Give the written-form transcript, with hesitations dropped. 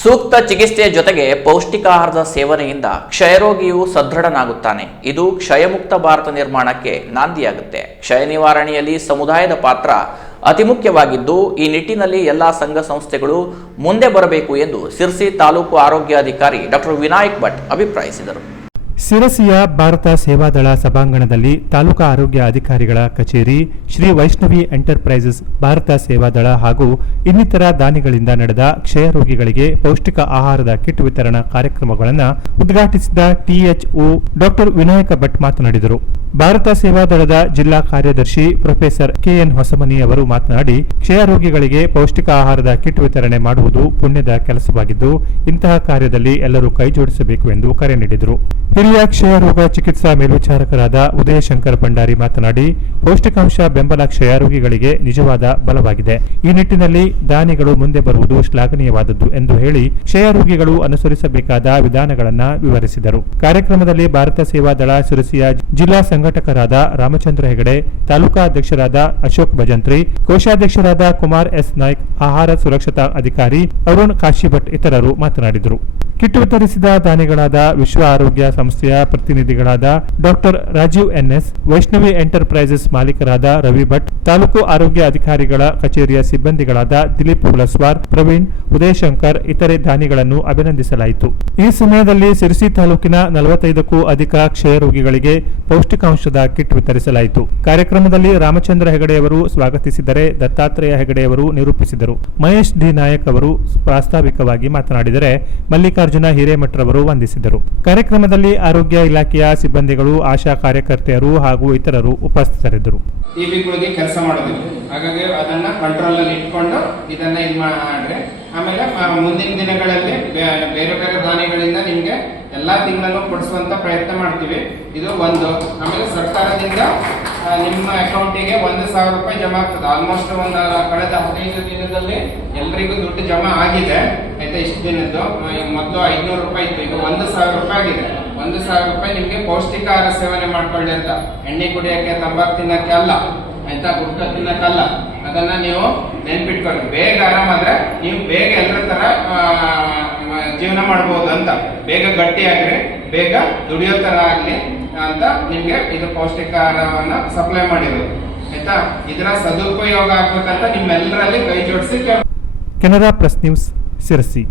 ಸೂಕ್ತ ಚಿಕಿತ್ಸೆಯ ಜೊತೆಗೆ ಪೌಷ್ಟಿಕಾಹಾರದ ಸೇವನೆಯಿಂದ ಕ್ಷಯರೋಗಿಯು ಸದೃಢನಾಗುತ್ತಾನೆ. ಇದು ಕ್ಷಯಮುಕ್ತ ಭಾರತ ನಿರ್ಮಾಣಕ್ಕೆ ನಾಂದಿಯಾಗುತ್ತೆ. ಕ್ಷಯ ನಿವಾರಣೆಯಲ್ಲಿ ಸಮುದಾಯದ ಪಾತ್ರ ಅತಿ ಮುಖ್ಯವಾಗಿದ್ದು, ಈ ನಿಟ್ಟಿನಲ್ಲಿ ಎಲ್ಲಾ ಸಂಘ ಸಂಸ್ಥೆಗಳು ಮುಂದೆ ಬರಬೇಕು ಎಂದು ಸಿರ್ಸಿ ತಾಲೂಕು ಆರೋಗ್ಯಾಧಿಕಾರಿ ಡಾಕ್ಟರ್ ವಿನಾಯಕ್ ಭಟ್ ಅಭಿಪ್ರಾಯಿಸಿದರು. ಸಿರಸಿಯ ಭಾರತ ಸೇವಾದಳ ಸಭಾಂಗಣದಲ್ಲಿ ತಾಲೂಕಾ ಆರೋಗ್ಯ ಅಧಿಕಾರಿಗಳ ಕಚೇರಿ, ಶ್ರೀ ವೈಷ್ಣವಿ ಎಂಟರ್ಪ್ರೈಸಸ್ ಭಾರತ ಸೇವಾದಳ ಹಾಗೂ ಇನ್ನಿತರ ದಾನಿಗಳಿಂದ ನಡೆದ ಕ್ಷಯ ರೋಗಿಗಳಿಗೆ ಪೌಷ್ಟಿಕ ಆಹಾರದ ಕಿಟ್ ವಿತರಣಾ ಕಾರ್ಯಕ್ರಮಗಳನ್ನು ಉದ್ಘಾಟಿಸಿದ ಟಿಎಚ್ಒ ಡಾಕ್ಟರ್ ವಿನಾಯಕ ಭಟ್ ಮಾತನಾಡಿದರು. ಭಾರತ ಸೇವಾದಳದ ಜಿಲ್ಲಾ ಕಾರ್ಯದರ್ಶಿ ಪ್ರೊಫೆಸರ್ ಕೆಎನ್ ಹೊಸಮನಿ ಅವರು ಮಾತನಾಡಿ, ಕ್ಷಯ ರೋಗಿಗಳಿಗೆ ಪೌಷ್ಟಿಕ ಆಹಾರದ ಕಿಟ್ ವಿತರಣೆ ಮಾಡುವುದು ಪುಣ್ಯದ ಕೆಲಸವಾಗಿದ್ದು, ಇಂತಹ ಕಾರ್ಯದಲ್ಲಿ ಎಲ್ಲರೂ ಕೈಜೋಡಿಸಬೇಕು ಎಂದು ಕರೆ ನೀಡಿದರು. ಹಿರಿಯ ಕ್ಷಯ ರೋಗ ಚಿಕಿತ್ಸಾ ಮೇಲ್ವಿಚಾರಕರಾದ ಉದಯಶಂಕರ್ ಭಂಡಾರಿ ಮಾತನಾಡಿ, ಪೌಷ್ಟಿಕಾಂಶ ಬೆಂಬಲ ಕ್ಷಯ ರೋಗಿಗಳಿಗೆ ನಿಜವಾದ ಬಲವಾಗಿದೆ. ಈ ನಿಟ್ಟಿನಲ್ಲಿ ದಾನಿಗಳು ಮುಂದೆ ಬರುವುದು ಶ್ಲಾಘನೀಯವಾದದ್ದು ಎಂದು ಹೇಳಿ ಕ್ಷಯ ರೋಗಿಗಳು ಅನುಸರಿಸಬೇಕಾದ ವಿಧಾನಗಳನ್ನು ವಿವರಿಸಿದರು. ಕಾರ್ಯಕ್ರಮದಲ್ಲಿ ಭಾರತ ಸೇವಾದಳ ಸಿರಸಿಯ ಜಿಲ್ಲಾ ಸಂಘಟಕರಾದ ರಾಮಚಂದ್ರ ಹೆಗಡೆ, ತಾಲೂಕಾ ಅಧ್ಯಕ್ಷರಾದ ಅಶೋಕ್ ಭಜಂತ್ರಿ, ಕೋಶಾಧ್ಯಕ್ಷರಾದ ಕುಮಾರ್ ಎಸ್ ನಾಯ್ಕ್, ಆಹಾರ ಸುರಕ್ಷತಾ ಅಧಿಕಾರಿ ಅರುಣ್ ಕಾಶಿಭಟ್ ಇತರರು ಮಾತನಾಡಿದರು. ಕಿಟ್ ವಿತರಿಸಿದ ದಾನಿಗಳಾದ ವಿಶ್ವ ಆರೋಗ್ಯ ಸಂಸ್ಥೆಯ ಪ್ರತಿನಿಧಿಗಳಾದ doctor Rajeev NS, Vaishnavi enterprises ಮಾಲೀಕರಾದ ರವಿ ಭಟ್, ತಾಲೂಕು ಆರೋಗ್ಯ ಅಧಿಕಾರಿಗಳ ಕಚೇರಿಯ ಸಿಬ್ಬಂದಿಗಳಾದ ದಿಲೀಪ್ ಹುಲಸ್ವಾರ್, ಪ್ರವೀಣ್, ಉದಯಶಂಕರ್ ಇತರೆ ದಾನಿಗಳನ್ನು ಅಭಿನಂದಿಸಲಾಯಿತು. ಈ ಸಮಯದಲ್ಲಿ ಸಿರಸಿ ತಾಲೂಕಿನ 45ಕ್ಕೂ ಅಧಿಕ ಕ್ಷಯ ರೋಗಿಗಳಿಗೆ ಪೌಷ್ಟಿಕಾಂಶದ ಕಿಟ್ ವಿತರಿಸಲಾಯಿತು. ಕಾರ್ಯಕ್ರಮದಲ್ಲಿ ರಾಮಚಂದ್ರ ಹೆಗಡೆಯವರು ಸ್ವಾಗತಿಸಿದರೆ, ದತ್ತಾತ್ರೇಯ ಹೆಗಡೆಯವರು ನಿರೂಪಿಸಿದರು. ಮಹೇಶ್ ಡಿ ನಾಯಕ್ ಅವರು ಪ್ರಾಸ್ತಾವಿಕವಾಗಿ ಮಾತನಾಡಿದರೆ, ಮಲ್ಲಿಕಾರ್ಜುನ ಹಿರೇಮಠರವರು ವಂದಿಸಿದರು. ಕಾರ್ಯಕ್ರಮದಲ್ಲಿ ಆರೋಗ್ಯ ಇಲಾಖೆಯ ಸಿಬ್ಬಂದಿಗಳು, ಆಶಾ ಕಾರ್ಯಕರ್ತೆಯರು ಹಾಗೂ ಇತರರು ಉಪಸ್ಥಿತರಿದ್ದರು. ಟಿಬಿಗಳಿಗೆ ಕೆಲಸ ಮಾಡೋದಿಲ್ಲ, ಹಾಗಾಗಿ ಅದನ್ನ ಕಂಟ್ರೋಲ್ ಅಲ್ಲಿ ಇಟ್ಕೊಂಡು ಇದನ್ನ ಇದು ಮಾಡ್ರೆ ಆಮೇಲೆ ಮುಂದಿನ ದಿನಗಳಲ್ಲಿ ಬೇರೆ ಬೇರೆ ದಾನಿಗಳಿಂದ ನಿಮ್ಗೆ ಎಲ್ಲಾ ತಿಂಗಳಲ್ಲೂ ಕೊಡಿಸುವಂತ ಪ್ರಯತ್ನ ಮಾಡ್ತೀವಿ. ಇದು ಒಂದು. ಆಮೇಲೆ ಸರ್ಕಾರದಿಂದ ನಿಮ್ಮ ಅಕೌಂಟಿಗೆ 1,000 ರೂಪಾಯಿ ಜಮಾ ಆಗ್ತದೆ. ಆಲ್ಮೋಸ್ಟ್ ಕಳೆದ 15 ದಿನದಲ್ಲಿ ಎಲ್ರಿಗೂ ದುಡ್ಡು ಜಮಾ ಆಗಿದೆ. ಆಯ್ತಾ, ಇಷ್ಟು ದಿನದ್ದು ಮೊದಲು 500 ರೂಪಾಯಿ ಇತ್ತು, ಈಗ 1,000 ರೂಪಾಯಿ ಆಗಿದೆ. 1,000 ರೂಪಾಯಿ ನಿಮ್ಗೆ ಪೌಷ್ಟಿಕ ಆಹಾರ ಸೇವನೆ ಮಾಡ್ಕೊಳ್ಳಿ ಅಂತ. ಎಣ್ಣೆ ಕುಡಿಯಕ್ಕೆ, ತಂಬಾಕು ತಿನ್ನಕ್ಕೆ ಅಲ್ಲ, ಆಯ್ತಾ, ಗುಟ್ಕ ತಿನ್ನಕ್ಕಲ್ಲ. ಅದನ್ನ ನೀವು ನೆನ್ಪಿಟ್ಕೊಳ್ಳಿ. ಬೇಗ ಆರಾಮಾದ್ರೆ ನೀವು ಬೇಗ ಎಲ್ಲರ ತರ ಜೀವನ ಮಾಡಬಹುದು ಅಂತ. ಬೇಗ ಗಟ್ಟಿ ಆಗ್ರಿ, ಬೇಗ ದುಡಿಯೋ ತರ ಆಗ್ಲಿ ಅಂತ ನಿಮ್ಗೆ ಇದು ಪೌಷ್ಟಿಕ ಆಹಾರವನ್ನ ಸಪ್ಲೈ ಮಾಡಿರೋದು. ಆಯ್ತಾ, ಇದರ ಸದುಪಯೋಗ ಆಗ್ಬೇಕಂತ ನಿಮ್ಮೆಲ್ಲರಲ್ಲಿ ಕೈ ಜೋಡಿಸಿ. Canara press news, Sirsi.